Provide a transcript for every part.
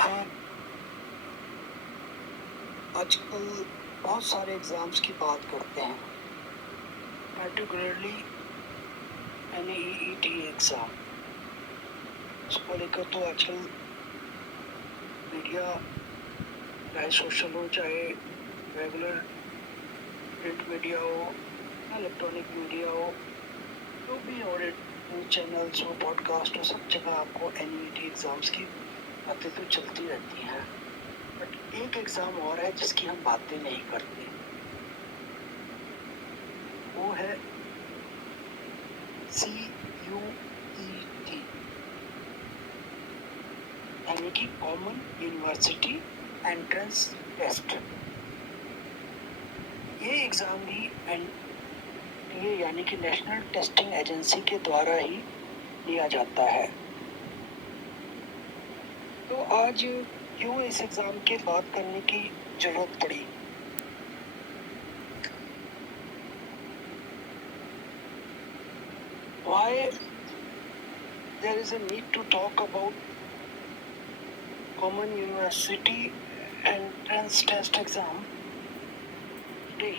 हाँ, आजकल बहुत सारे एग्ज़ाम्स की बात करते हैं, पर्टिकुलरली NEET एग्ज़ाम। उसको लेकर तो आजकल मीडिया, चाहे सोशल हो, चाहे रेगुलर प्रिंट मीडिया हो, इलेक्ट्रॉनिक मीडिया हो, जो भी हो, न्यूज़ चैनल्स हो, पॉडकास्ट हो, सब जगह आपको NEET एग्ज़ाम्स की बातें तो चलती रहती हैं। बट एक एग्ज़ाम और है जिसकी हम बातें नहीं करते, वो है CUET, यानी कि कॉमन यूनिवर्सिटी एंट्रेंस टेस्ट। ये एग्ज़ाम भी NTA यानी कि नेशनल टेस्टिंग एजेंसी के द्वारा ही लिया जाता है। तो आज क्यों इस एग्ज़ाम की बात करने की ज़रूरत पड़ी? Why there is a need to talk about common university entrance test exam today?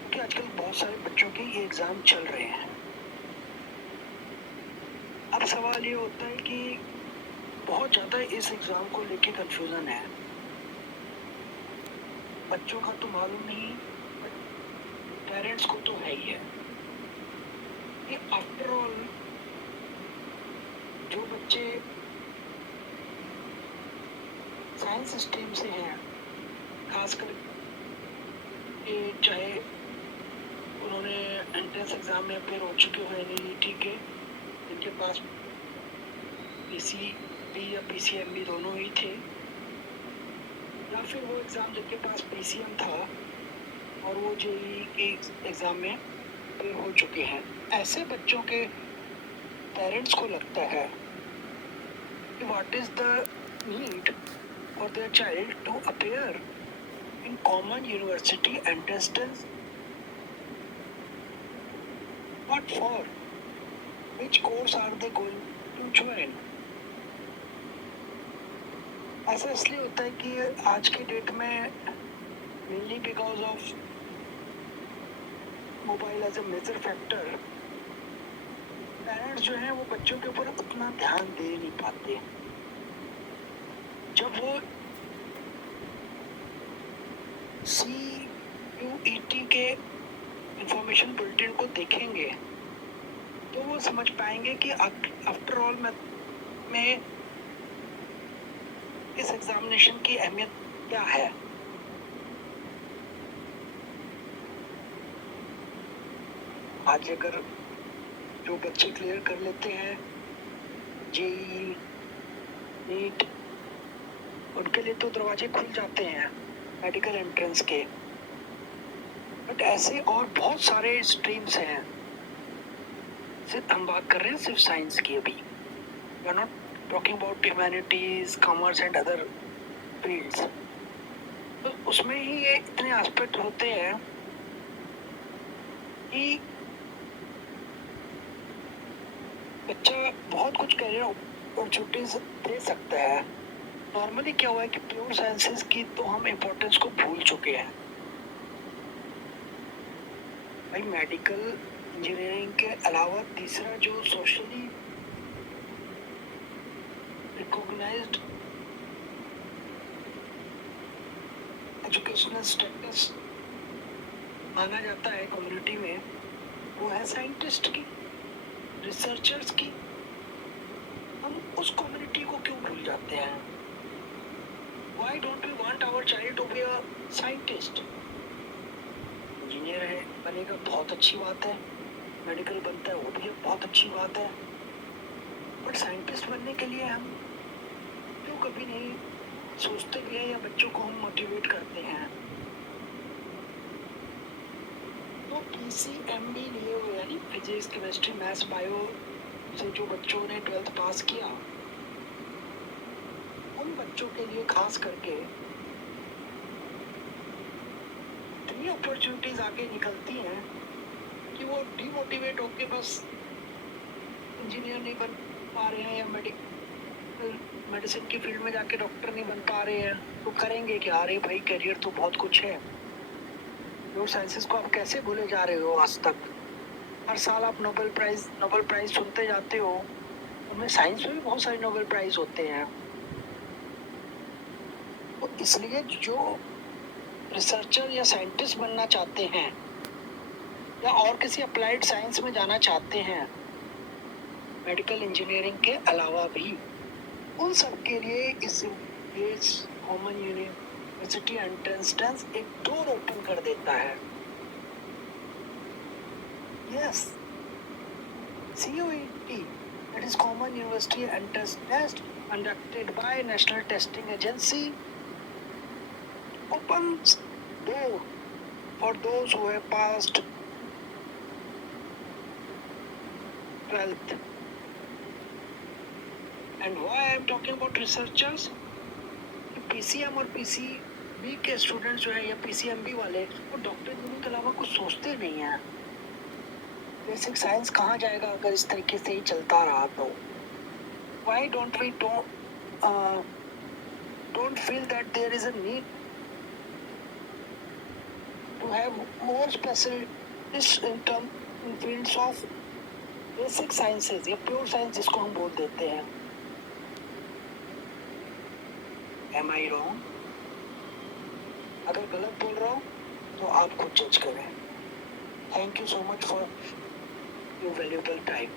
क्योंकि आजकल बहुत सारे बच्चों के ये एग्ज़ाम चल रहे हैं। अब सवाल ये होता है कि बहुत ज़्यादा इस एग्ज़ाम को लेके कन्फ्यूज़न है। बच्चों का तो मालूम नहीं, पेरेंट्स को तो है ही है। ये आफ्टर ऑल जो बच्चे साइंस स्ट्रीम से हैं, खासकर चाहे उन्होंने एंट्रेंस एग्ज़ाम में अपेयर हो चुके हो NEET के, जिनके पास PCB या PCMB दोनों ही थे, या फिर वो एग्ज़ाम जिनके पास PCM था और वो JEE के एग्ज़ाम में अपेयर हो चुके हैं। ऐसे बच्चों के पेरेंट्स को लगता है कि what is the need for their child to appear in common university entrance test? What for? Which course are they going to join? ऐसा इसलिए होता है कि आज की डेट में mainly because of mobile as a major factor, parents जो हैं वो बच्चों के ऊपर उतना ध्यान दे नहीं पाते। जब वो CUET के इंफॉर्मेशन बुलेटिन को देखेंगे तो वो समझ पाएंगे कि आफ्टर ऑल में इस एग्जामिनेशन की अहमियत क्या है। आज अगर जो बच्चे क्लियर कर लेते हैं JEE, NEET, उनके लिए तो दरवाजे खुल जाते हैं मेडिकल एंट्रेंस के। बट ऐसे और बहुत सारे स्ट्रीम्स हैं, सिर्फ हम बात कर रहे हैं सिर्फ साइंस की अभी। We are not talking about humanities, commerce and other fields. तो उसमें ही ये इतने एस्पेक्ट होते हैं कि बच्चा बहुत कुछ करियर अपॉर्चुनिटीज दे सकता है। नॉर्मली क्या हुआ है कि प्योर साइंसेस की तो हम इम्पोर्टेंस को भूल चुके हैं। भाई मेडिकल इंजीनियरिंग के अलावा तीसरा जो सोशली रिकॉग्नाइज्ड एजुकेशनल स्टेटस माना जाता है कम्युनिटी में, वो है साइंटिस्ट की, रिसर्चर्स की। हम उस कम्युनिटी को क्यों भूल जाते हैं? Why don't we want our child to be a scientist? Engineer है बनेगा बहुत अच्छी बात है, मेडिकल बनता है वो भी बहुत अच्छी बात है, बट साइंटिस्ट बनने के लिए हम क्यों कभी नहीं सोचते भी हैं या बच्चों को हम मोटिवेट करते हैं? तो PCMB लिए हुए यानी फिजिक्स, केमिस्ट्री, मैथ्स, बायो से जो बच्चों ने 12th पास किया, उन बच्चों के लिए खास करके इतनी अपॉर्चुनिटीज आगे निकलती हैं कि वो डीमोटिवेट होके बस इंजीनियर नहीं बन पा रहे हैं या मेडिसिन की फील्ड में जाके डॉक्टर नहीं बन पा रहे हैं तो करेंगे क्या? अरे भाई करियर तो बहुत कुछ है। प्योर साइंसेस को आप कैसे भूले जा रहे हो आज तक? हर साल आप नोबेल प्राइज सुनते जाते हो। उनमें साइंस में भी बहुत सारे नोबेल प्राइज होते हैं। तो इसलिए जो रिसर्चर या साइंटिस्ट बनना चाहते हैं या और किसी अप्लाइड साइंस में जाना चाहते हैं मेडिकल इंजीनियरिंग के अलावा भी, उन सब के लिए इस कॉमन यूनिवर्सिटी एंट्रेंस टेस्ट एक डोर ओपन कर देता है। Yes, CUET, that is Common University Entrance Test conducted by National Testing Agency, opens door for those who have passed 12th. And why I am talking about researchers? PCM और PCB के students जो है या PCMB वाले, वो doctor engineering के अलावा कुछ सोचते नहीं हैं। बेसिक साइंस कहाँ जाएगा अगर इस तरीके से ही चलता रहा तो? Why don't we don't feel that there is a need to have more specialists in fields of basic sciences या pure science जिसको हम बोल देते हैं? Am I wrong? अगर गलत बोल रहा हूँ तो आप खुद जज करें। Thank you so much for your valuable time.